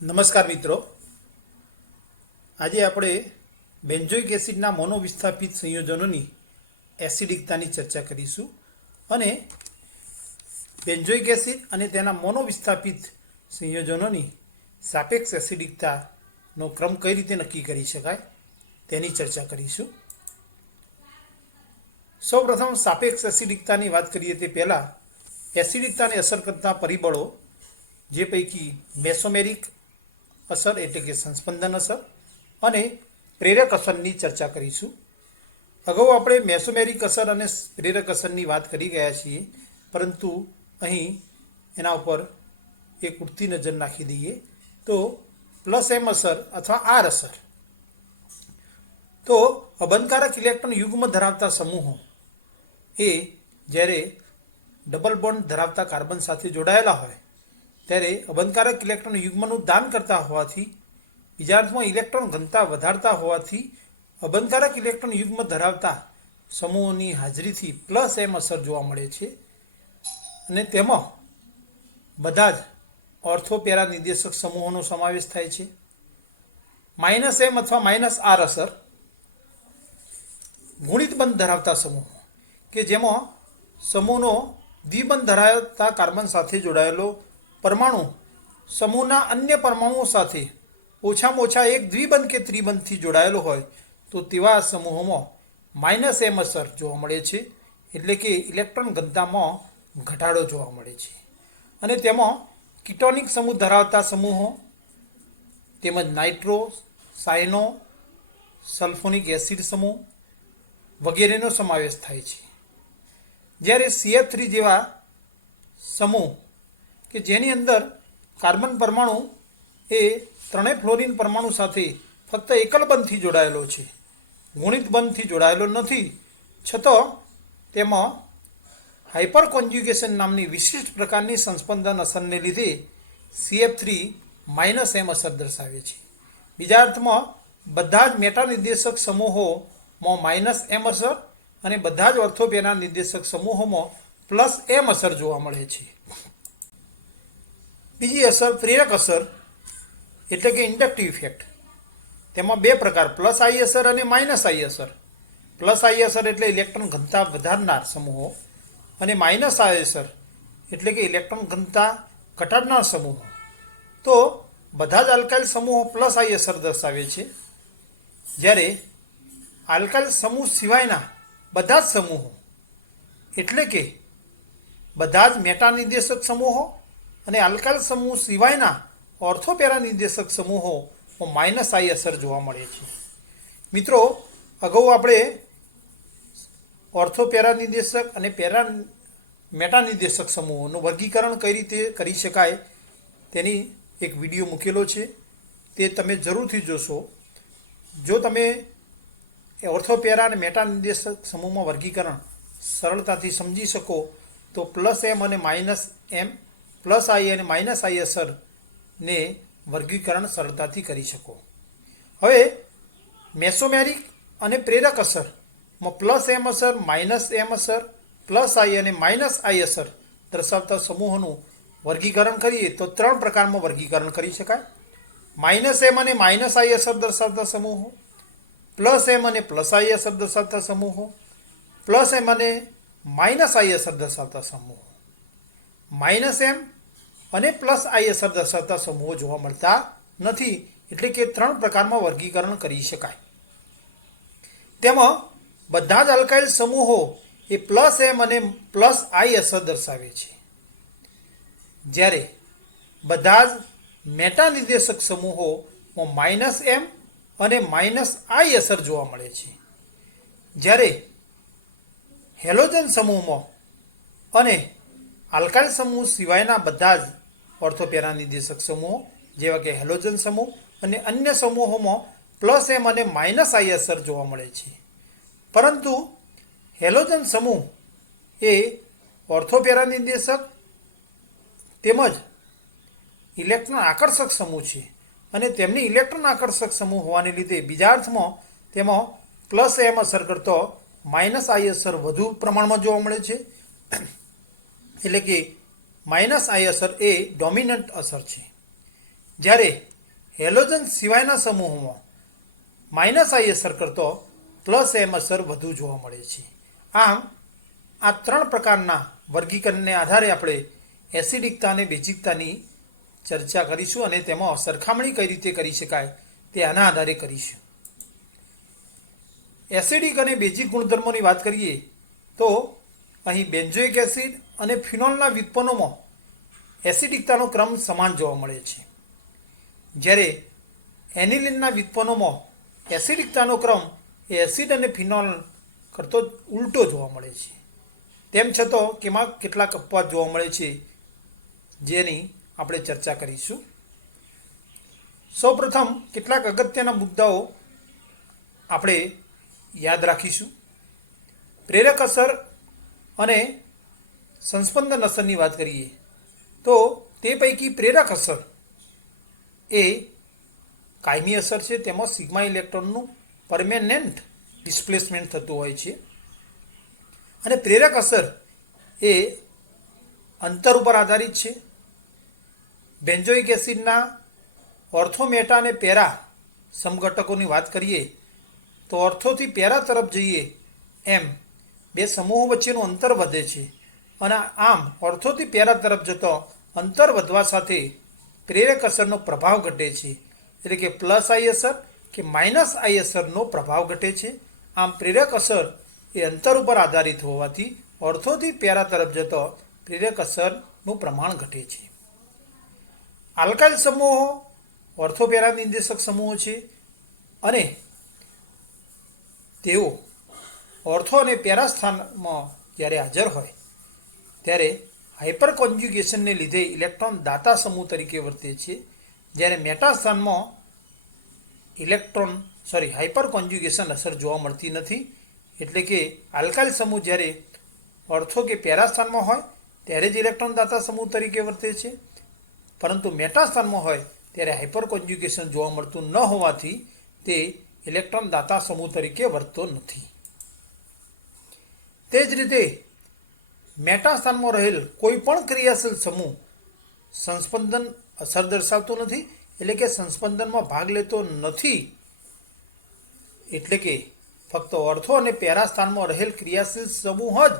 નમસ્કાર મિત્રો, આજે આપણે બેન્ઝોઇક એસિડના મોનોવિસ્થાપિત સંયોજનોની એસિડિકતાની ચર્ચા કરીશું અને બેન્ઝોઇક એસિડ અને તેના મોનોવિસ્થાપિત સંયોજનોની સાપેક્ષ એસિડિકતાનો ક્રમ કઈ રીતે નક્કી કરી શકાય તેની ચર્ચા કરીશું. સૌપ્રથમ સાપેક્ષ એસિડિકતાની વાત કરીએ તે પહેલાં એસિડિકતાને અસર કરતા પરિબળો જે પૈકી મેસોમેરિક અસર એટલે કે સંસ્પંદન અસર અને પ્રેરક અસરની ચર્ચા કરીશું. અગાઉ આપણે મેસોમેરિક અસર અને પ્રેરક અસરની વાત કરી ગયા છીએ, પરંતુ અહીં એના ઉપર એક ઉડતી નજર નાખી દઈએ તો +M અસર અથવા R અસર. તો અબંધકારક ઇલેક્ટ્રોન યુગ્મ ધરાવતા સમૂહો એ જ્યારે ડબલ બોન્ડ ધરાવતા કાર્બન સાથે જોડાયેલા હોય ત્યારે અબંધકારક ઇલેક્ટ્રોન યુગ્મનું દાન કરતા હોવાથી, બીજા અર્થમાં ઇલેક્ટ્રોન ઘનતા વધારતા હોવાથી અબંધકારક ઇલેક્ટ્રોન યુગ્મ ધરાવતા સમૂહોની હાજરીથી +M અસર જોવા મળે છે અને તેમાં બધા જ ઓર્થો પેરા નિર્દેશક સમૂહોનો સમાવેશ થાય છે. -M અથવા -R અસર ગુણિત બંધ ધરાવતા સમૂહો કે જેમાં સમૂહનો દ્વિબંધ ધરાવતા કાર્બન સાથે જોડાયેલો પરમાણુ સમૂહના અન્ય પરમાણુઓ સાથે ઓછામાં ઓછા એક દ્વિબંધ કે ત્રિબંધથી જોડાયેલો હોય તો તેવા સમૂહોમાં -M અસર જોવા મળે છે, એટલે કે ઇલેક્ટ્રોન ઘનતામાં ઘટાડો જોવા મળે છે. અને તેમાં કીટોનિક સમૂહ ધરાવતા સમૂહો તેમજ નાઇટ્રો, સાયનો, સલ્ફોનિક એસિડ સમૂહ વગેરેનો સમાવેશ થાય છે. જ્યારે CH3 જેવા સમૂહ કે જેની અંદર કાર્બન પરમાણુ એ ત્રણેય ફ્લોરિન પરમાણુ સાથે ફક્ત એકલ બંધથી જોડાયેલો છે, ગુણિત બંધથી જોડાયેલો નથી, છતાં તેમાં હાઇપર કોન્જ્યુગેશન નામની વિશિષ્ટ પ્રકારની સંસ્પંદન અસરને લીધે CH3 -M અસર દર્શાવે છે. બીજા અર્થમાં બધા જ મેટા નિર્દેશક સમૂહોમાં -M અસર અને બધા જ ઓર્થોપેરા નિર્દેશક સમૂહોમાં +M અસર જોવા મળે છે. બીજી અસર પ્રેરક અસર એટલે કે ઇન્ડક્ટિવ ઇફેક્ટ. તેમાં બે પ્રકાર, +I અસર અને -I અસર. +I અસર એટલે ઇલેક્ટ્રોન ઘનતા વધારનાર સમૂહો અને -I અસર એટલે કે ઇલેક્ટ્રોન ઘનતા ઘટાડનાર સમૂહો. તો બધા જ આલ્કાઇલ સમૂહો +I અસર દર્શાવે છે, જ્યારે આલ્કાઇલ સમૂહ સિવાયના બધા જ સમૂહો એટલે કે બધા જ મેટા નિર્દેશક સમૂહો અને આલ્કાઇલ સમૂહ સિવાયના ઓર્થોપેરા નિર્દેશક સમૂહોમાં -I અસર જોવા મળે છે. મિત્રો, અગાઉ આપણે ઓર્થોપેરા નિર્દેશક અને મેટા નિર્દેશક સમૂહોનું વર્ગીકરણ કઈ રીતે કરી શકાય તેની એક વિડીયો મૂકેલો છે, તે તમે જરૂરથી જોશો. જો તમે ઓર્થોપેરા અને મેટા નિર્દેશક સમૂહમાં વર્ગીકરણ સરળતાથી સમજી શકો તો +M અને -M, +I અને -I અસરને વર્ગીકરણ સરળતાથી કરી શકો. હવે મેસોમેરિક અને પ્રેરક અસરમાં +M અસર, -M અસર, +I અને -I અસર દર્શાવતા સમૂહોનું વર્ગીકરણ કરીએ તો ત્રણ પ્રકારમાં વર્ગીકરણ કરી શકાય. -M અને -I અસર દર્શાવતા સમૂહો, +M અને +I અસર દર્શાવતા સમૂહો, +M અને -I અસર દર્શાવતા સમૂહો. -M અને +I અસર દર્શાવતા સમૂહો જોવા મળતા નથી, એટલે કે ત્રણ પ્રકારમાં વર્ગીકરણ કરી શકાય. તેમાં બધા જ આલ્કાઇલ સમૂહો એ +M અને +I અસર દર્શાવે છે, જ્યારે બધા જ મેટા નિર્દેશક સમૂહોમાં -M અને -I અસર જોવા મળે છે. જ્યારે હેલોજન સમૂહમાં અને આલ્કાઇલ સમૂહ સિવાયના બધા જ ઓર્થોપેરા નિર્દેશક સમૂહો જેવા કે હેલોજન સમૂહ અને અન્ય સમૂહોમાં +M અને -I અસર જોવા મળે છે. પરંતુ હેલોજન સમૂહ એ ઓર્થોપેરા નિર્દેશક તેમજ ઇલેક્ટ્રોન આકર્ષક સમૂહ છે અને તેમની ઇલેક્ટ્રોન આકર્ષક સમૂહ હોવાને લીધે બીજા અર્થમાં તેમાં +M અસર કરતો -I અસર વધુ પ્રમાણમાં જોવા મળે છે. એટલે કે માઇનસ આઈ અસર એ ડોમિનન્ટ અસર છે, જ્યારે હેલોજન સિવાયના સમૂહોમાં માઇનસ આઈ અસર કરતો પ્લસ એમ અસર વધુ જોવા મળે છે. આમ આ 3 પ્રકારના વર્ગીકરણને આધારે આપણે એસિડિકતા અને બેઝિકતાની ચર્ચા કરીશું અને તેમાં સરખામણી કઈ રીતે કરી શકાય તે આના આધારે કરીશું. એસિડિક અને બેઝિક ગુણધર્મોની વાત કરીએ તો અહીં બેન્ઝોઇક એસિડ અને ફિનોલના વ્યુત્પન્નોમાં એસિડિકતાનો ક્રમ સમાન જોવા મળે છે, જ્યારે એનિલિનના વ્યુત્પન્નોમાં એસિડિકતાનો ક્રમ એ એસિડ અને ફિનોલ કરતો ઉલટો જોવા મળે છે. તેમ છતાં તેમાં કેટલાક અપવાદ જોવા મળે છે, જેની આપણે ચર્ચા કરીશું. સૌપ્રથમ કેટલાક અગત્યના મુદ્દાઓ આપણે યાદ રાખીશું. પ્રેરક અસર અને સંસ્પંદન અસરની વાત કરીએ તો તે પૈકી પ્રેરક અસર એ કાયમી અસર છે. તેમાં સિગ્મા ઇલેક્ટ્રોનનું પરમેનન્ટ ડિસ્પ્લેસમેન્ટ થતું હોય છે, અને પ્રેરક અસર એ અંતર ઉપર આધારિત છે. બેન્ઝોઇક એસિડના ઓર્થો, મેટા અને પેરા સમઘટકોની વાત કરીએ તો ઓર્થોથી પેરા તરફ જઈએ એમ બે સમૂહો વચ્ચેનું અંતર વધે છે, અને આમ ઓર્થોથી પેરા તરફ જતો અંતર વધવા સાથે પ્રેરક અસરનો પ્રભાવ ઘટે છે, એટલે કે પ્લસ આઈ અસર કે માઇનસ આઈ અસરનો પ્રભાવ ઘટે છે. આમ પ્રેરક અસર એ અંતર ઉપર આધારિત હોવાથી ઓર્થોથી પેરા તરફ જતો પ્રેરક અસરનું પ્રમાણ ઘટે છે. આલ્કાઇલ સમૂહો ઓર્થોપેરા નિર્દેશક સમૂહો છે, અને તેઓ ઓર્થો અને પેરા સ્થાનમાં જ્યારે હાજર હોય ત્યારે હાઇપર કોન્જ્યુગેશનને લીધે ઇલેક્ટ્રોન દાતા સમૂહ તરીકે વર્તે છે, જ્યારે મેટા સ્થાનમાં હાઇપર કોન્જ્યુગેશન અસર જોવા મળતી નથી. એટલે કે આલ્કાઇલ સમૂહ જ્યારે ઓર્થો કે પેરા સ્થાનમાં હોય ત્યારે જ ઇલેક્ટ્રોન દાતા સમૂહ તરીકે વર્તે છે, પરંતુ મેટા સ્થાનમાં હોય ત્યારે હાઇપર કોન્જ્યુગેશન જોવા મળતું ન હોવાથી તે ઇલેક્ટ્રોન દાતા સમૂહ તરીકે વર્તતો નથી. તે જ રીતે મેટા સ્થાનમાં રહેલ કોઈ પણ ક્રિયાશીલ સમૂહ સંસ્પંદન અસર દર્શાવતો નથી, એટલે કે સંસ્પંદનમાં ભાગ લેતો નથી. એટલે કે ફક્ત ઓર્થો અને પેરા સ્થાનમાં રહેલ ક્રિયાશીલ સમૂહ જ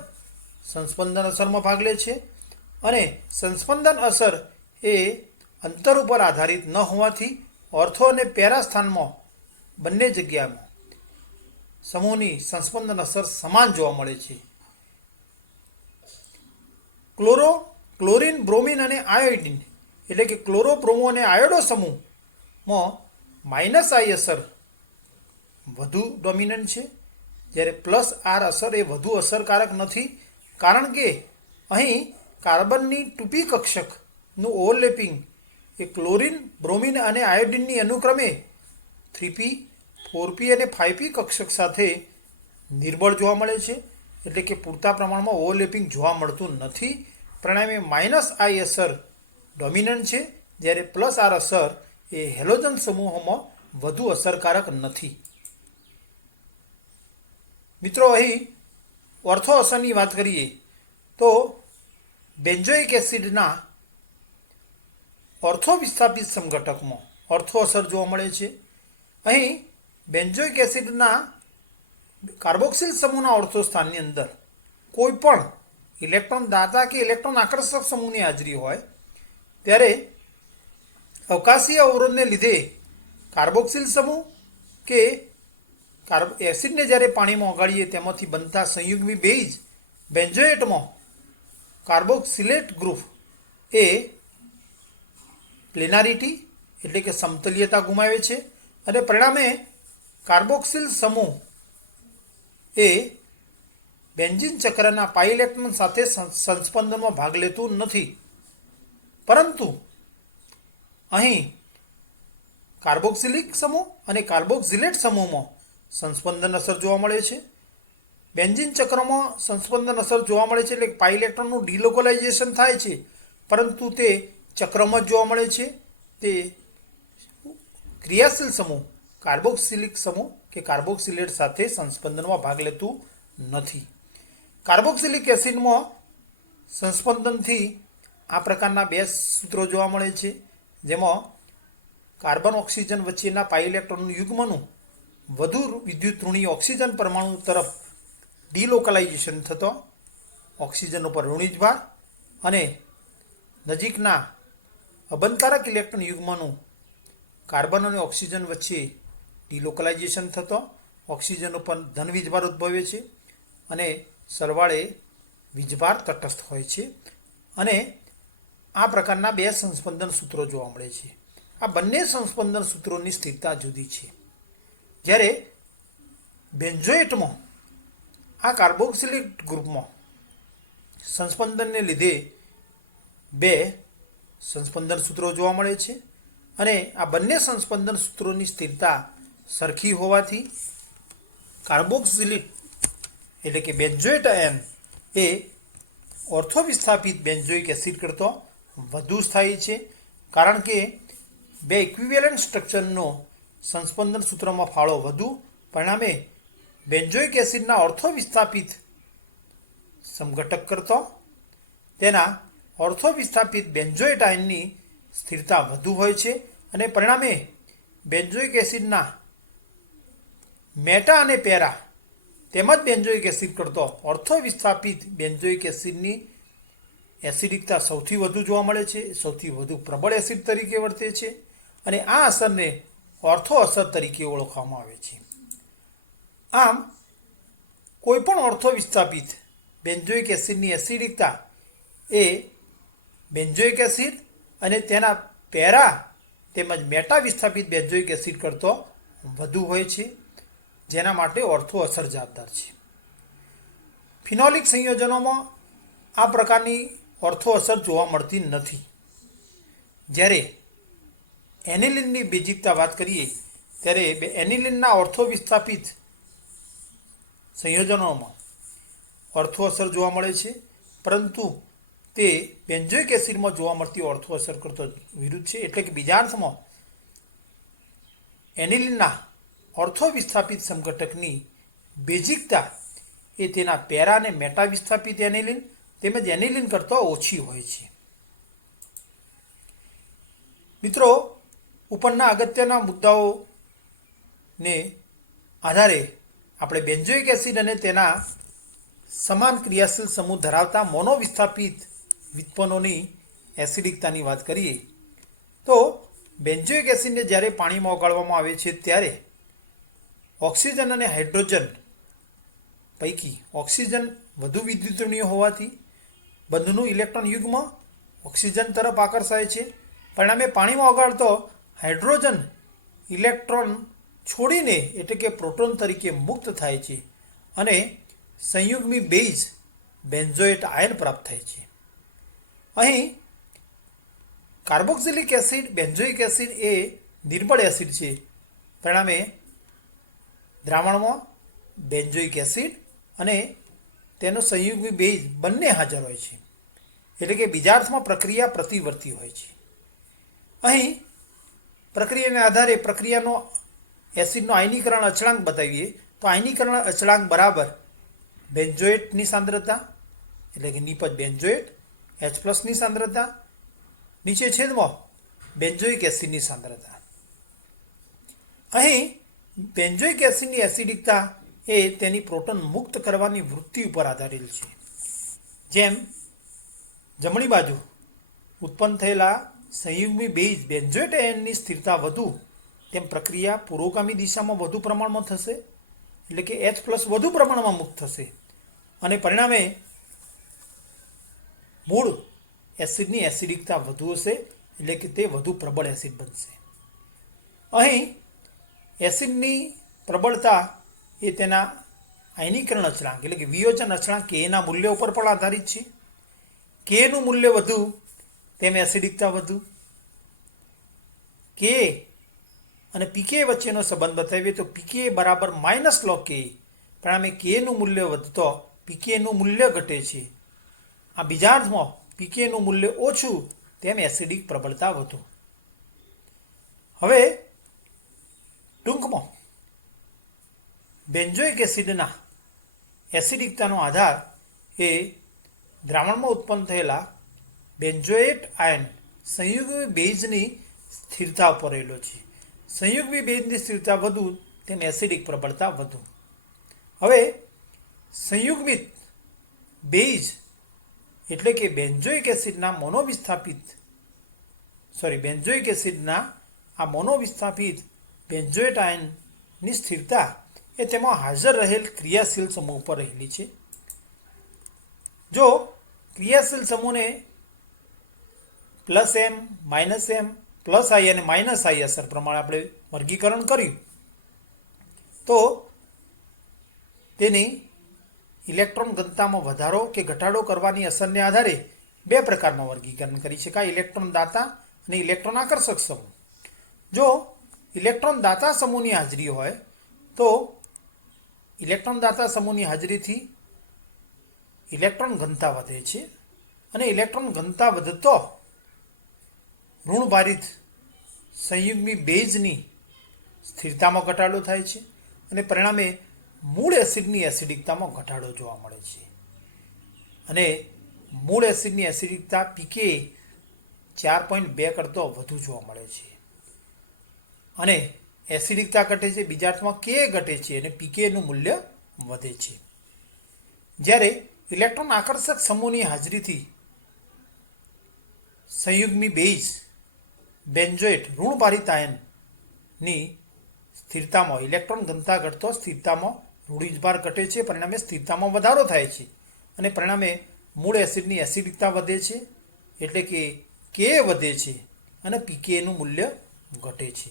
સંસ્પંદન અસરમાં ભાગ લે છે, અને સંસ્પંદન અસર એ અંતર ઉપર આધારિત ન હોવાથી ઓર્થો અને પેરા સ્થાનમાં બંને જગ્યામાં સમૂહની સંસ્પંદન અસર સમાન જોવા મળે છે. ક્લોરીન, બ્રોમિન અને આયોડિન એટલે કે ક્લોરો, બ્રોમો અને આયોડો સમૂહમાં માઇનસ આઈ અસર વધુ ડોમિનન્ટ છે, જ્યારે પ્લસ આર અસર એ વધુ અસરકારક નથી, કારણ કે અહીં કાર્બનની 2p કક્ષકનું ઓવરલેપિંગ એ ક્લોરીન, બ્રોમિન અને આયોડિનની અનુક્રમે 3p, 4p અને 5p કક્ષક સાથે નિર્બળ જોવા મળે છે, એટલે કે પૂરતા પ્રમાણમાં ઓવરલેપિંગ જોવા મળતું નથી. પરિણામે માઇનસ આઈ અસર ડોમિનન્ટ છે, જ્યારે પ્લસ આર અસર એ હેલોજન સમૂહોમાં વધુ અસરકારક નથી. મિત્રો, અહીં ઓર્થો અસરની વાત કરીએ તો બેન્ઝોઇક એસિડના ઓર્થો વિસ્થાપિત સમઘટકમાં ઓર્થો અસર જોવા મળે છે. અહીં બેન્ઝોઇક એસિડના કાર્બોક્સિલ સમૂહના ઓર્થો સ્થાનની અંદર કોઈ પણ ઇલેક્ટ્રોન દાતા કે ઇલેક્ટ્રોન આકર્ષક સમૂહની હાજરી હોય ત્યારે અવકાશીય અવરોધને લીધે કાર્બોક્સિલ સમૂહ કે એસિડને જ્યારે પાણીમાં ઓગાળીએ તેમાંથી બનતા સંયુગ્મી બેઝ બેન્ઝોએટમાં કાર્બોક્સિલેટ ગ્રુપ એ પ્લેનારિટી એટલે કે સમતલીયતા ગુમાવે છે, અને પરિણામે કાર્બોક્સિલ સમૂહ એ બેન્ઝીન ચક્રના પાઈ ઇલેક્ટ્રોન સાથે સંસ્પંદનમાં ભાગ લેતું નથી. પરંતુ અહીં કાર્બોક્સિલિક સમૂહ અને કાર્બોક્સિલેટ સમૂહમાં સંસ્પંદન અસર જોવા મળે છે. બેન્ઝીન ચક્રમાં સંસ્પંદન અસર જોવા મળે છે, એટલે પાઈ ઇલેક્ટ્રોનનું ડિલોકલાઇઝેશન થાય છે, પરંતુ તે ચક્રમાં જ જોવા મળે છે. તે ક્રિયાશીલ સમૂહ કાર્બોક્સિલિક સમૂહ કે કાર્બોક્સિલેટ સાથે સંસ્પંદનમાં ભાગ લેતું નથી. કાર્બોક્સિલિક એસિડમાં સંસ્પંદનથી આ પ્રકારના બે સૂત્રો જોવા મળે છે, જેમાં કાર્બન ઓક્સિજન વચ્ચેના પાઈ ઇલેક્ટ્રોન યુગ્મનું વધુ વિદ્યુત ઋણી ઓક્સિજન પરમાણુ તરફ ડિલોકલાઇઝેશન થતો ઓક્સિજન ઉપર ઋણિજ ભાર અને નજીકના અબંધકારક ઇલેક્ટ્રોન યુગ્મનું કાર્બન અને ઓક્સિજન વચ્ચે ડિલોકલાઇઝેશન થતો ઓક્સિજન ઉપર ધન વીજભાર ઉદ્ભવે છે અને સરવાળે વીજભાર તટસ્થ હોય છે. અને આ પ્રકારના બે સંસ્પંદન સૂત્રો જોવા મળે છે. આ બંને સંસ્પંદન સૂત્રોની સ્થિરતા જુદી છે. જ્યારે બેન્ઝોએટમાં આ કાર્બોક્સિલિક ગ્રુપમાં સંસ્પંદનને લીધે બે સંસ્પંદન સૂત્રો જોવા મળે છે અને આ બંને સંસ્પંદન સૂત્રોની સ્થિરતા સરખી હોવાથી કાર્બોક્સિલિક એટલે કે બેન્ઝોએટ આયન એ ઓર્થોવિસ્થાપિત બેન્ઝોઇક એસિડ કરતાં વધુ સ્થાયી છે, કારણ કે બે ઇક્વિવેલન્ટ સ્ટ્રક્ચરનો સંસ્પંદન સૂત્રમાં ફાળો વધુ, પરિણામે બેન્ઝોઇક એસિડના ઓર્થોવિસ્થાપિત સમઘટક કરતાં તેના ઓર્થોવિસ્થાપિત બેન્ઝોએટ આયનની સ્થિરતા વધુ હોય છે અને પરિણામે બેન્ઝોઇક એસિડના મેટા અને પેરા તેમજ બેન્ઝોઇક એસિડ કરતાં ઓર્થોવિસ્થાપિત બેન્ઝોઇક એસિડની એસિડિકતા સૌથી વધુ જોવા મળે છે, સૌથી વધુ પ્રબળ એસિડ તરીકે વર્તે છે અને આ અસરને ઓર્થો અસર તરીકે ઓળખવામાં આવે છે. આમ કોઈપણ ઓર્થોવિસ્થાપિત બેન્ઝોઇક એસિડની એસિડિકતા એ બેન્ઝોઇક એસિડ અને તેના પેરા તેમજ મેટા વિસ્થાપિત બેન્ઝોઇક એસિડ કરતાં વધુ હોય છે, જેના માટે ઓર્થો અસર જવાબદાર છે. ફિનોલિક સંયોજનોમાં આ પ્રકારની ઓર્થો અસર જોવા મળતી નથી. જ્યારે એનિલિનની બેઝિકતા વાત કરીએ ત્યારે એનિલિનના ઓર્થો વિસ્થાપિત સંયોજનોમાં ઓર્થો અસર જોવા મળે છે, પરંતુ તે બેન્ઝોઇક એસિડમાં જોવા મળતી ઓર્થો અસર કરતો વિરુદ્ધ છે. એટલે કે બીજા અર્થમાં એનિલિનના ઓર્થો વિસ્થાપિત સમઘટકની બેઝિકતા એ તેના પેરા અને મેટા વિસ્થાપિત એનિલિન તેમજ એનિલિન કરતાં ઓછી હોય છે. મિત્રો, ઉપરના અગત્યના મુદ્દાઓને આધારે આપણે બેન્ઝોઇક એસિડ અને તેના સમાન ક્રિયાશીલ સમૂહ ધરાવતા મોનોવિસ્થાપિત વ્યુત્પન્નોની એસિડિકતાની વાત કરીએ તો બેન્ઝોઇક એસિડને જ્યારે પાણીમાં ઓગાળવામાં આવે છે ત્યારે ઓક્સિજન અને હાઇડ્રોજન પૈકી ઓક્સિજન વધુ વિદ્યુતણીય હોવાથી બંધનું ઇલેક્ટ્રોન યુગ્મ ઓક્સિજન તરફ આકર્ષાય છે. પરિણામે પાણીમાં ઓગાળતો હાઇડ્રોજન ઇલેક્ટ્રોન છોડીને એટલે કે પ્રોટોન તરીકે મુક્ત થાય છે અને સંયુગ્મી બેઝ બેન્ઝોએટ આયન પ્રાપ્ત થાય છે. અહીં કાર્બોક્સિલિક એસિડ બેન્ઝોઇક એસિડ એ નિર્બળ એસિડ છે, પરિણામે દ્રાવણમાં બેન્ઝોઇક એસિડ અને તેનો સંયુગ્મી બેઝ બંને હાજર હોય છે. એટલે કે બીજા અર્થમાં પ્રક્રિયા પ્રતિવર્તી હોય છે. અહીં પ્રક્રિયાના આધારે પ્રક્રિયાનો એસિડનો આયનીકરણ અચળાંક બતાવીએ તો આયનીકરણ અચળાંક બરાબર બેન્ઝોએટની સાંદ્રતા એટલે કે નિપજ બેન્ઝોએટ H+ની સાંદ્રતા નીચે છેદમાં બેન્ઝોઇક એસિડની સાંદ્રતા. અહીં બેન્ઝોઇક એસિડની એસિડિકતા એ તેની પ્રોટોન મુક્ત કરવાની વૃત્તિ ઉપર આધારેલ છે. જેમ જમણી બાજુ ઉત્પન્ન થયેલા સંયુગ્મી બેઝ બેન્ઝોએટ આયનની સ્થિરતા વધુ, તેમ પ્રક્રિયા પુરોગામી દિશામાં વધુ પ્રમાણમાં થશે, એટલે કે H+ વધુ પ્રમાણમાં મુક્ત થશે અને પરિણામે મૂળ એસિડની એસિડિકતા વધુ હશે, એટલે કે તે વધુ પ્રબળ એસિડ બનશે. અહીં એસિડની પ્રબળતા એ તેના આયનીકરણ અચળાંક એટલે કે વિયોજન અચળાંક કેના મૂલ્ય ઉપર પણ આધારિત છે. કેનું મૂલ્ય વધુ તેમ એસિડિકતા વધુ. કે અને પીકે વચ્ચેનો સંબંધ બતાવીએ તો પીકે બરાબર -log K, પરિણામે કેનું મૂલ્ય વધતો પીકેનું મૂલ્ય ઘટે છે. આ બીજા અર્થમાં પીકેનું મૂલ્ય ઓછું તેમ એસિડિક પ્રબળતા વધુ. હવે ટૂંકમાં બેન્ઝોઇક એસિડના એસિડિકતાનો આધાર એ દ્રાવણમાં ઉત્પન્ન થયેલા બેન્ઝોએટ આયન સંયુગ્મી બેઝની સ્થિરતા ઉપર રહેલો છે. સંયુગ્મી બેઝની સ્થિરતા વધુ તેમ એસિડિક પ્રબળતા વધુ. હવે સંયુગ્મિત બેઝ એટલે કે બેન્ઝોઇક એસિડના બેન્ઝોઇક એસિડના આ મોનોવિસ્થાપિત બેન્ઝોએટ આયનની સ્થિરતા એ તેમાં હાજર રહેલ ક્રિયાશીલ સમૂહ ઉપર રહેલી છે. જો ક્રિયાશીલ સમૂહને +M, -M, +I અને -I અસર પ્રમાણે આપણે વર્ગીકરણ કર્યું તો તેની ઇલેક્ટ્રોન ઘનતામાં વધારો કે ઘટાડો કરવાની અસરને આધારે બે પ્રકારમાં વર્ગીકરણ કરી શકાય: ઇલેક્ટ્રોન દાતા અને ઇલેક્ટ્રોન આકર્ષક સમૂહ. જો ઇલેક્ટ્રોન દાતા સમૂહની હાજરી હોય તો ઇલેક્ટ્રોન દાતા સમૂહની હાજરીથી ઇલેક્ટ્રોન ઘનતા વધે છે અને ઇલેક્ટ્રોન ઘનતા વધતો ઋણભારિત સંયુગ્મી બેઝની સ્થિરતામાં ઘટાડો થાય છે અને પરિણામે મૂળ એસિડની એસિડિકતામાં ઘટાડો જોવા મળે છે. અને મૂળ એસિડની એસિડિકતા પીકે 4.2 કરતો વધુ જોવા મળે છે અને એસિડિકતા ઘટે છે, બીજા અર્થમાં કે ઘટે છે અને પીકેનું મૂલ્ય વધે છે. જ્યારે ઇલેક્ટ્રોન આકર્ષક સમૂહની હાજરીથી સંયુગ્મી બેઝ બેન્ઝોએટ ઋણભારિત આયનની સ્થિરતામાં ઇલેક્ટ્રોન ઘનતા ઘટતો સ્થિરતામાં ઋણભાર ઘટે છે, પરિણામે સ્થિરતામાં વધારો થાય છે અને પરિણામે મૂળ એસિડની એસિડિકતા વધે છે એટલે કે વધે છે અને પીકેનું મૂલ્ય ઘટે છે.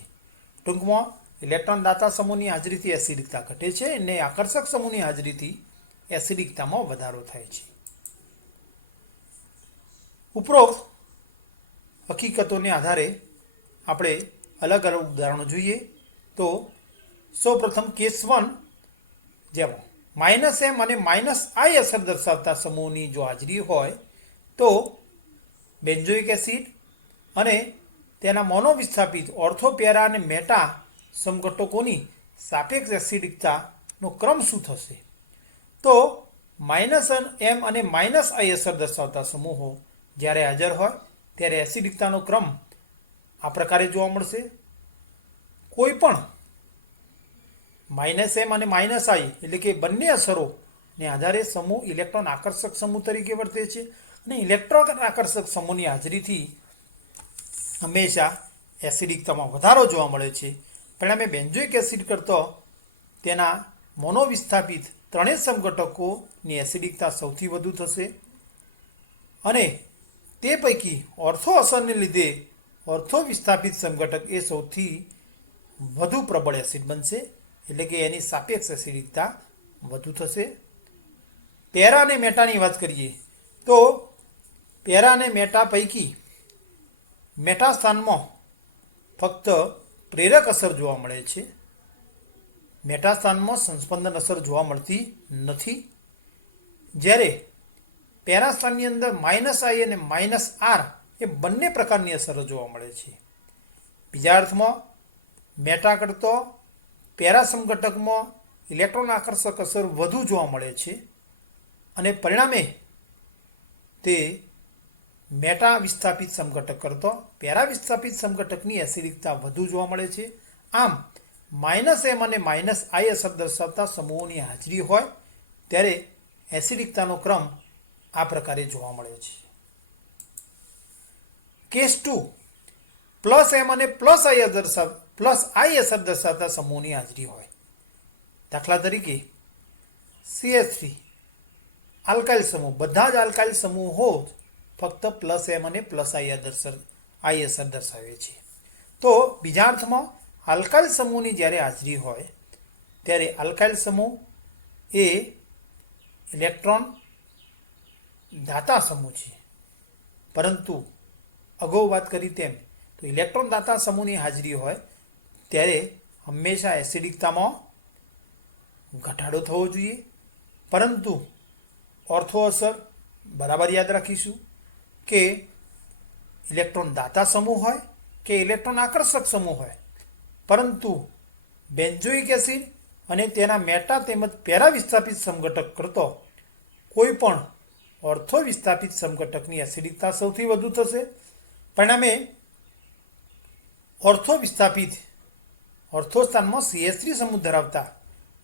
ટૂંકમાં ઇલેક્ટ્રોન દાતા સમૂહની હાજરીથી એસિડિકતા ઘટે છે અને આકર્ષક સમૂહની હાજરીથી એસિડિકતામાં વધારો થાય છે. ઉપરોક્ત હકીકતોને આધારે આપણે અલગ અલગ ઉદાહરણો જોઈએ તો સૌપ્રથમ કેસ 1, જેમાં -M અને -I અસર દર્શાવતા સમૂહની જો હાજરી હોય તો બેન્ઝોઇક એસિડ અને તેના મોનોવિસ્થાપિત ઓર્થો, પેરા અને મેટા સમઘટકોની સાપેક્ષ એસિડિકતાનો ક્રમ શું થશે? તો -M અને -I અસર દર્શાવતા સમૂહો જ્યારે હાજર હોય ત્યારે એસિડિકતાનો ક્રમ આ પ્રકારે જોવા મળશે. કોઈ પણ -M અને -I એટલે કે બંને અસરોને આધારે સમૂહ ઇલેક્ટ્રોન આકર્ષક સમૂહ તરીકે વર્તે છે અને ઇલેક્ટ્રોન આકર્ષક સમૂહની હાજરીથી હંમેશા એસિડિકતામાં વધારો જોવા મળે છે. પરિણામે બેન્ઝોઇક એસિડ કરતો તેના મોનોવિસ્થાપિત ત્રણેય સમઘટકોની એસિડિકતા સૌથી વધુ થશે અને તે પૈકી ઓર્થો અસરને લીધે ઓર્થો વિસ્થાપિત સમઘટક એ સૌથી વધુ પ્રબળ એસિડ બનશે એટલે કે એની સાપેક્ષ એસિડિકતા વધુ થશે. પેરા અને મેટાની વાત કરીએ તો પેરા અને મેટા પૈકી મેટા સ્થાનમાં ફક્ત પ્રેરક અસર જોવા મળે છે. મેટા સ્થાનમાં સંસ્પંદન અસર જોવા મળતી નથી. જ્યારે પેરા સ્થાનની અંદર -I અને -R એ બંને પ્રકારની અસરો જોવા મળે છે. બીજા અર્થમાં મેટા કરતો પેરા સમઘટકમાં ઇલેક્ટ્રોન આકર્ષક અસર વધુ જોવા મળે છે અને પરિણામે તે મેટા વિસ્થાપિત સમઘટક કરતો પેરા વિસ્થાપિત સમઘટકની એસિડિકતા વધુ જોવા મળે છે. આમ -M અને -I અસર દર્શાવતા સમૂહોની હાજરી હોય ત્યારે એસિડિકતાનો ક્રમ આ પ્રકારે જોવા મળે છે. કેસ 2, +M અને +I અસર દર્શાવતા સમૂહની હાજરી હોય. દાખલા તરીકે CH3 આલ્કાઇલ સમૂહ, બધા જ આલ્કાઇલ સમૂહો ફક્ત +M અને +I અસર દર્શાવે છે. તો બીજા અર્થમાં આલ્કાઇલ સમૂહની જ્યારે હાજરી હોય ત્યારે આલ્કાઇલ સમૂહ એ ઇલેક્ટ્રોન દાતા સમૂહ છે, પરંતુ અગાઉ વાત કરી તેમ તો ઇલેક્ટ્રોન દાતા સમૂહની હાજરી હોય ત્યારે હંમેશા એસિડિકતામાં ઘટાડો થવો જોઈએ. પરંતુ ઓર્થો અસર બરાબર યાદ રાખીશું કે ઇલેક્ટ્રોન દાતા સમૂહ હોય કે ઇલેક્ટ્રોન આકર્ષક સમૂહ હોય, પરંતુ બેન્ઝોઇક એસિડ અને તેના મેટા તેમજ પેરા વિસ્થાપિત સમઘટક કરતો કોઈ પણ ઓર્થો વિસ્થાપિત સમઘટકની એસિડિકતા સૌથી વધુ થશે. પરિણામે ઓર્થો વિસ્થાપિત ઓર્થો સ્થાનમાં CH3 સમૂહ ધરાવતા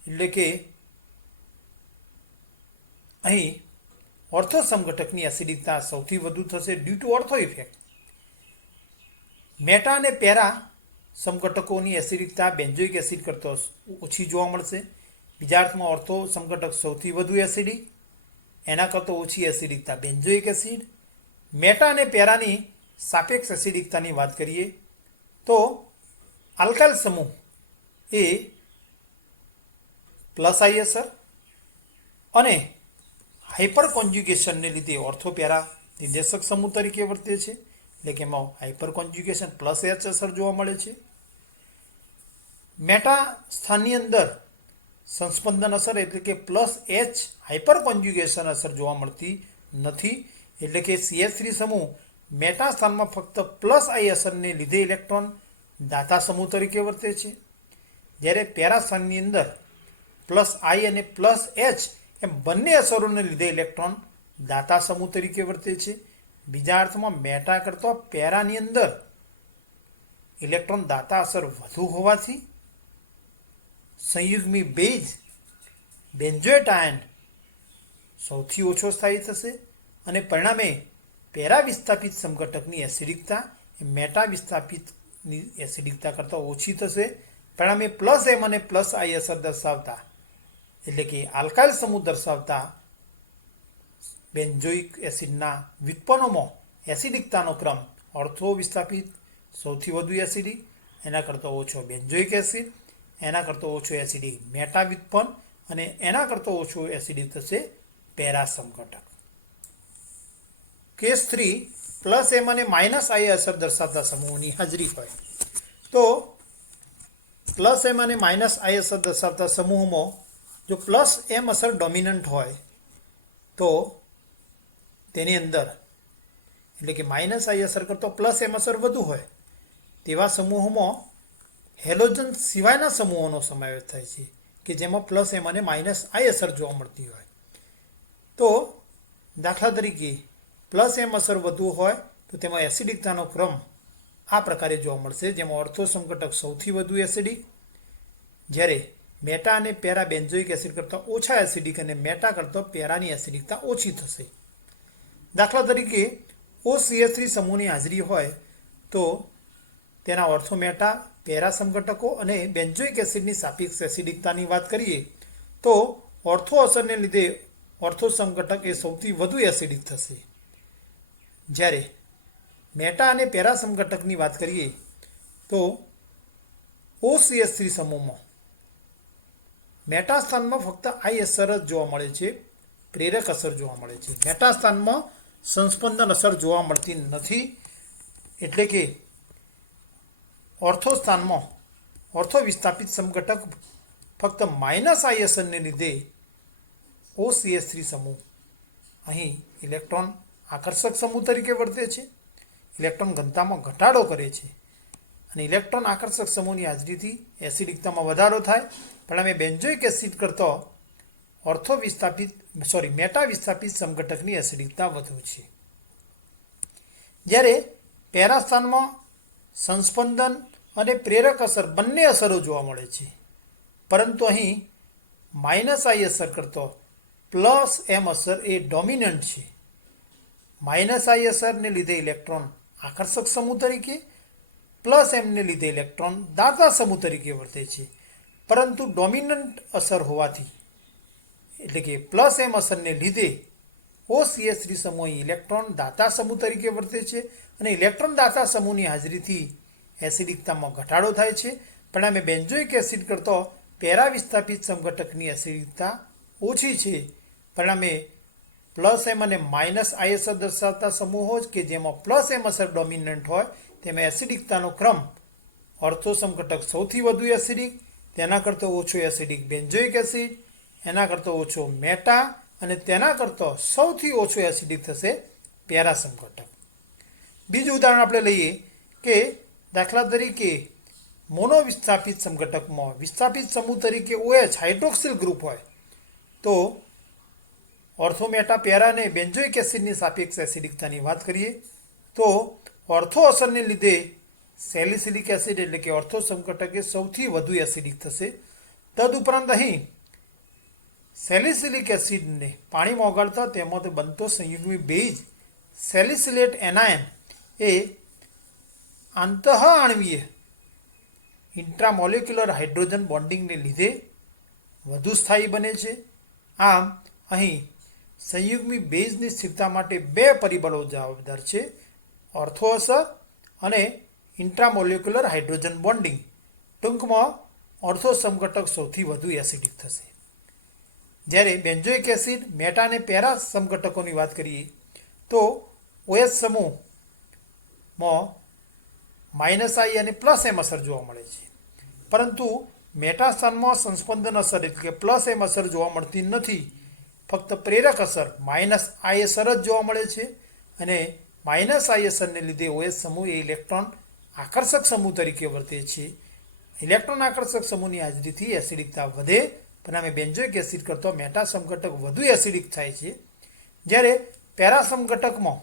એટલે કે અહીં ઓર્થો સમઘટકની એસિડિકતા સૌથી વધુ થશે due to ortho effect. Meta અને પેરા સમઘટકોની એસિડિકતા બેન્ઝોઇક એસિડ કરતાં ઓછી જોવા મળશે. બીજા અર્થમાં ઓર્થો સમઘટક સૌથી વધુ એસિડિક, એના કરતાં ઓછી એસિડિકતા બેન્ઝોઇક એસિડ. મેટા અને પેરાની સાપેક્ષ એસિડિકતાની વાત કરીએ તો આલ્કાઇલ સમૂહ એ પ્લસ આઈ અસર અને હાઇપર કોન્જ્યુગેશનને લીધે ઓર્થોપેરા નિર્દેશક સમૂહ તરીકે વર્તે છે. એટલે કે એમાં હાઇપર કોન્જ્યુગેશન પ્લસ એચ અસર જોવા મળે છે. મેટા સ્થાનની અંદર સંસ્પંદન અસર એટલે કે પ્લસ એચ હાઇપર કોન્જ્યુગેશન અસર જોવા મળતી નથી. એટલે કે CH3 સમૂહ મેટા સ્થાનમાં ફક્ત પ્લસ આઈ અસરને લીધે ઇલેક્ટ્રોન દાતા સમૂહ તરીકે વર્તે છે. જ્યારે પેરા સ્થાનની અંદર પ્લસ આઈ અને પ્લસ એચ એમ બંને અસરોને લીધે ઇલેક્ટ્રોન દાતા સમૂહ તરીકે વર્તે છે. બીજા અર્થમાં મેટા કરતાં પેરાની અંદર ઇલેક્ટ્રોન દાતા અસર વધુ હોવાથી સંયુગ્મી બેઝ બેન્ઝોએટ આયન સૌથી ઓછો સ્થાયી થશે અને પરિણામે પેરા વિસ્થાપિત સમઘટકની એસિડિકતા એ મેટા વિસ્થાપિતની એસિડિકતા કરતાં ઓછી થશે. પરિણામે પ્લસ એમ અને પ્લસ આઈ અસર દર્શાવતા એટલે કે આલ્કાઇલ સમૂહ દર્શાવતા બેન્ઝોઇક એસિડના વ્યુત્પન્નોમાં એસિડિકતાનો ક્રમ ઓર્થો વિસ્થાપિત સૌથી વધુ એસિડિક, એના કરતાં ઓછો બેન્ઝોઇક એસિડ, એના કરતાં ઓછો એસિડિક મેટા વ્યુત્પન્ન અને એના કરતાં ઓછો એસિડિક થશે પેરા સમઘટક. કેસ 3 પ્લસ એમ અને માઇનસ આઈ અસર દર્શાવતા સમૂહોની હાજરી હોય તો પ્લસ એમ અને માઇનસ આઈ અસર દર્શાવતા સમૂહમાં જો પ્લસ એમ અસર ડોમિનન્ટ હોય તો તેની અંદર એટલે કે માઇનસ આઈ અસર કરતો પ્લસ એમ અસર વધુ હોય તેવા સમૂહોમાં હેલોજન સિવાયના સમૂહોનો સમાવેશ થાય છે કે જેમાં પ્લસ એમ અને માઇનસ આઈ અસર જોવા મળતી હોય. તો દાખલા તરીકે પ્લસ એમ અસર વધુ હોય તો તેમાં એસિડિકતાનો ક્રમ આ પ્રકારે જોવા મળશે, જેમાં ઓર્થો સમઘટક સૌથી વધુ એસિડિક, જ્યારે મેટા અને પેરા બેન્ઝોઇક એસિડ કરતાં ઓછા એસિડિક અને મેટા કરતાં પેરાની એસિડિકતા ઓછી થશે. દાખલા તરીકે OCH3 સમૂહની હાજરી હોય તો તેના ઓર્થો મેટા પેરા સમઘટકો અને બેન્ઝોઇક એસિડની સાપેક્ષ એસિડિકતાની વાત કરીએ તો ઓર્થો અસરને લીધે ઓર્થો સમઘટક એ સૌથી વધુ એસિડિક થશે. જ્યારે મેટા અને પેરા સમઘટકની વાત કરીએ તો OCH3 સમૂહમાં મેટા સ્થાનમાં ફક્ત આઈ અસર જ જોવા મળે છે, પ્રેરક અસર જોવા મળે છે. મેટા સ્થાનમાં સંસ્પંદન અસર જોવા મળતી નથી. એટલે કે ઓર્થો સ્થાનમાં ઓર્થો વિસ્થાપિત સમઘટક ફક્ત માઇનસ આઈ અસરને લીધે OCH3 સમૂહ અહીં ઇલેક્ટ્રોન આકર્ષક સમૂહ તરીકે વર્તે છે, ઇલેક્ટ્રોન ઘનતામાં ઘટાડો કરે છે અને ઇલેક્ટ્રોન આકર્ષક સમૂહની હાજરીથી એસિડિકતામાં વધારો થાય. પરિણામે બેન્ઝોઇક એસિડ કરતાં મેટા વિસ્થાપિત સમઘટકની એસિડિકતા વધુ છે. જ્યારે પેરા સ્થાનમાં સંસ્પંદન અને પ્રેરક અસર બંને અસરો જોવા મળે છે, પરંતુ અહીં માઇનસ આઈ અસર કરતો પ્લસ એમ અસર એ ડોમિનન્ટ છે. માઇનસ આઈ અસરને લીધે ઇલેક્ટ્રોન આકર્ષક સમૂહ તરીકે, પ્લસ એમને લીધે ઇલેક્ટ્રોન દાતા સમૂહ તરીકે વર્તે છે. પરંતુ ડોમિનન્ટ અસર હોવાથી એટલે કે પ્લસ એમ અસરને લીધે OCH3 સમૂહ ઇલેક્ટ્રોન દાતા સમૂહ તરીકે વર્તે છે અને ઇલેક્ટ્રોન દાતા સમૂહની હાજરીથી એસિડિકતામાં ઘટાડો થાય છે. પરિણામે બેન્ઝોઇક એસિડ કરતો પેરા વિસ્થાપિત સમઘટકની એસિડિકતા ઓછી છે. પરિણામે પ્લસ એમ અને માઇનસ આઈ અસર દર્શાવતા સમૂહો કે જેમાં પ્લસ એમ અસર ડોમિનન્ટ હોય તેમાં એસિડિકતાનો ક્રમ ઓર્થો સમઘટક સૌથી વધુ એસિડિક, તેના કરતાં ઓછો એસિડિક બેન્ઝોઇક એસિડ, એના કરતાં ઓછો મેટા અને તેના કરતાં સૌથી ઓછો એસિડિક થશે પેરા સમઘટક. બીજું ઉદાહરણ આપણે લઈએ કે દાખલા તરીકે મોનો વિસ્થાપિત સમઘટકમાં વિસ્થાપિત સમૂહ તરીકે OH હાઇડ્રોક્સિલ ગ્રુપ હોય તો ઓર્થો મેટા પેરા અને બેન્ઝોઇક એસિડની સાપેક્ષ એસિડિકતાની વાત કરીએ તો ઓર્થો અસરને લીધે સેલિસિલિક એસિડ એટલે કે ઓર્થો સમઘટક એ સૌથી વધુ એસિડિક થશે. તદુપરાંત અહીં સેલિસિલિક એસિડને પાણીમાં ઓગાળતા તેમાં બનતો સંયુગ્મી બેઝ સેલિસિલેટ એનાયન એ આંતઃઆણવીય ઇન્ટ્રામોલેક્યુલર હાઇડ્રોજન બોન્ડિંગને લીધે વધુ સ્થાયી બને છે. આમ અહીં સંયુગ્મી બેઝની સ્થિરતા માટે બે પરિબળો જવાબદાર છે: ઓર્થો અસર અને ઇન્ટ્રામોલેક્યુલર હાઇડ્રોજન બોન્ડિંગ. ટૂંકમાં ઓર્થો સમઘટક સૌથી વધુ એસિડિક થશે. જ્યારે બેન્ઝોઇક એસિડ, મેટા અને પેરા સમઘટકોની વાત કરીએ તો OH સમૂહમાં -I અને +M અસર જોવા મળે છે, પરંતુ મેટા સ્થાનમાં સંસ્પંદન અસર એટલે કે +M અસર જોવા મળતી નથી. ફક્ત પ્રેરક અસર -I અસર જ જોવા મળે છે અને -I અસરને લીધે OH સમૂહ એ ઇલેક્ટ્રોન આકર્ષક સમૂહ તરીકે વર્તે છે. ઇલેક્ટ્રોન આકર્ષક સમૂહની હાજરીથી એસિડિકતા વધે, પરિણામે બેન્ઝોઇક એસિડ કરતાં મેટા સમઘટક વધુ એસિડિક થાય છે. જ્યારે પેરા સમઘટકમાં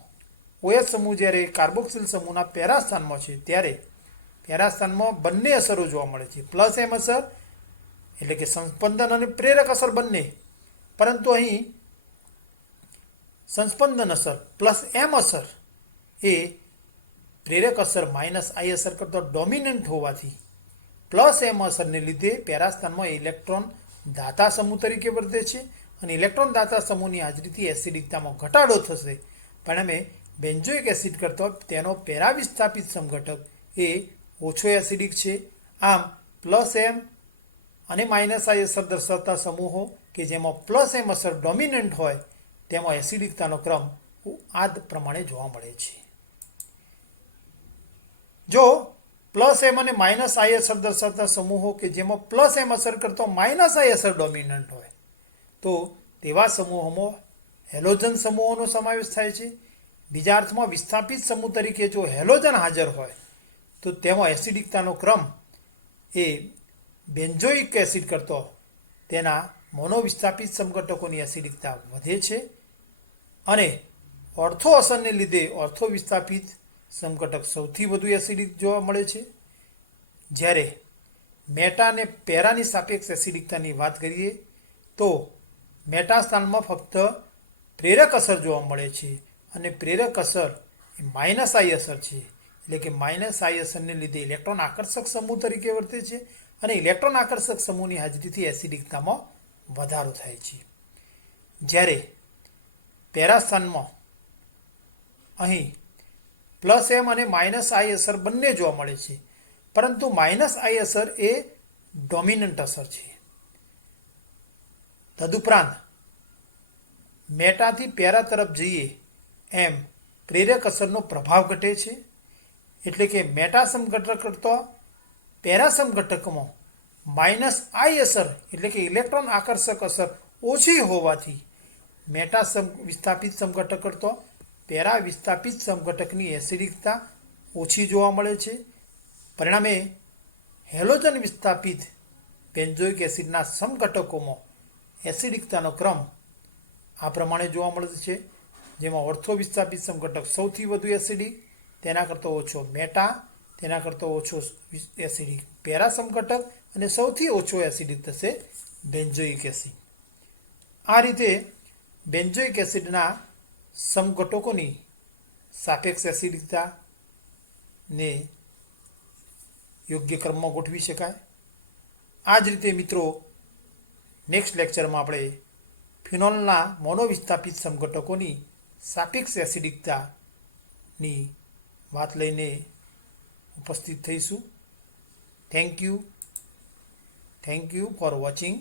OH સમૂહ જ્યારે કાર્બોક્સિલ સમૂહના પેરા સ્થાનમાં છે ત્યારે પેરા સ્થાનમાં બંને અસરો જોવા મળે છે, +M અસર એટલે કે સંસ્પંદન અને પ્રેરક અસર બંને. પરંતુ અહીં સંસ્પંદન અસર +M અસર એ પ્રેરક અસર -I અસર કરતાં ડોમિનન્ટ હોવાથી +M અસરને લીધે પેરાસ્થાનમાં ઇલેક્ટ્રોન દાતા સમૂહ તરીકે વર્તે છે અને ઇલેક્ટ્રોન દાતા સમૂહની હાજરીથી એસિડિકતામાં ઘટાડો થશે. પરિણામે બેન્ઝોઇક એસિડ કરતાં તેનો પેરા વિસ્થાપિત સમઘટક એ ઓછો એસિડિક છે. આમ +M અને -I અસર દર્શાવતા સમૂહો કે જેમાં +M અસર ડોમિનન્ટ હોય તેમાં એસિડિકતાનો ક્રમ આ પ્રમાણે જોવા મળે છે. જો +M અને -I અસર દર્શાવતા સમૂહો કે જેમાં +M અસર કરતો -I અસર ડોમિનન્ટ હોય તો તેવા સમૂહોમાં હેલોજન સમૂહોનો સમાવેશ થાય છે. બીજા અર્થમાં વિસ્થાપિત સમૂહ તરીકે જો હેલોજન હાજર હોય તો તેમાં એસિડિકતાનો ક્રમ એ બેન્ઝોઇક એસિડ કરતો તેના મોનોવિસ્થાપિત સમઘટકોની એસિડિકતા વધે છે અને ઓર્થો અસરને લીધે ઓર્થો વિસ્થાપિત સમઘટક સૌથી વધુ એસિડિક જોવા મળે છે. જ્યારે મેટા અને પેરાની સાપેક્ષ એસિડિકતાની વાત કરીએ તો મેટા સ્થાનમાં ફક્ત પ્રેરક અસર જોવા મળે છે અને પ્રેરક અસર એ -I અસર છે, એટલે કે -I અસરને લીધે ઇલેક્ટ્રોન આકર્ષક સમૂહ તરીકે વર્તે છે અને ઇલેક્ટ્રોન આકર્ષક સમૂહની હાજરીથી એસિડિકતામાં વધારો થાય છે. જ્યારે પેરા સ્થાનમાં અહીં +M અને -I અસર બંને જોવા મળે છે, પરંતુ -I અસર એ ડોમિનન્ટ અસર છે. તદુપરાંત મેટાથી પેરા તરફ જઈએ એમ પ્રેરક અસરનો પ્રભાવ ઘટે છે, એટલે કે મેટા સમઘટક કરતાં પેરા સમઘટકમાં -I અસર એટલે કે ઇલેક્ટ્રોન આકર્ષક અસર ઓછી હોવાથી મેટા વિસ્થાપિત સમઘટક કરતાં પેરા વિસ્થાપિત સમઘટકની એસિડિકતા ઓછી જોવા મળે છે. પરિણામે હેલોજન વિસ્થાપિત બેન્ઝોઇક એસિડના સમઘટકોમાં એસિડિકતાનો ક્રમ આ પ્રમાણે જોવા મળે છે, જેમાં ઓર્થો વિસ્થાપિત સમઘટક સૌથી વધુ એસિડિક, તેના કરતાં ઓછો મેટા, તેના કરતાં ઓછો એસિડિક પેરા સમઘટક અને સૌથી ઓછો એસિડિક થશે બેન્ઝોઇક એસિડ. આ રીતે બેન્ઝોઇક એસિડના સમઘટકોની સાપેક્ષ એસિડિકતાને યોગ્ય ક્રમમાં ગોઠવી શકાય. આ જ રીતે મિત્રો નેક્સ્ટ લેક્ચરમાં આપણે ફિનોલના મોનોવિસ્થાપિત સમઘટકોની સાપેક્ષ એસિડિકતાની વાત લઈને ઉપસ્થિત થઈશું. Thank you for watching.